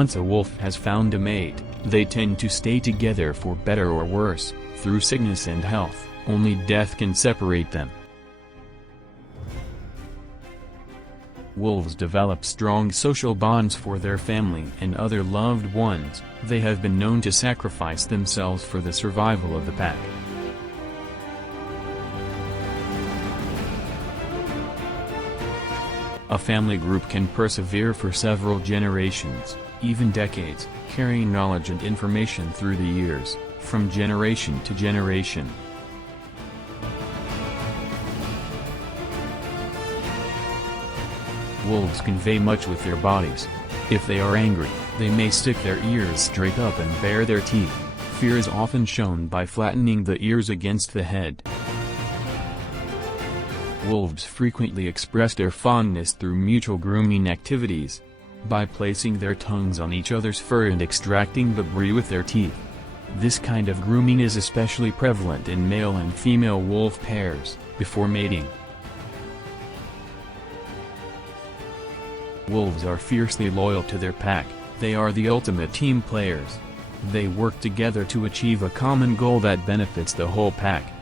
Once a wolf has found a mate, they tend to stay together for better or worse, through sickness and health. Only death can separate them. Wolves develop strong social bonds for their family and other loved ones. They have been known to sacrifice themselves for the survival of the pack. A family group can persevere for several generations, even decades, carrying knowledge and information through the years, from generation to generation. Wolves convey much with their bodies. If they are angry, they may stick their ears straight up and bare their teeth. Fear is often shown by flattening the ears against the head. Wolves frequently express their fondness through mutual grooming activities, by placing their tongues on each other's fur and extracting debris with their teeth. This kind of grooming is especially prevalent in male and female wolf pairs, before mating. Wolves are fiercely loyal to their pack. They are the ultimate team players. They work together to achieve a common goal that benefits the whole pack.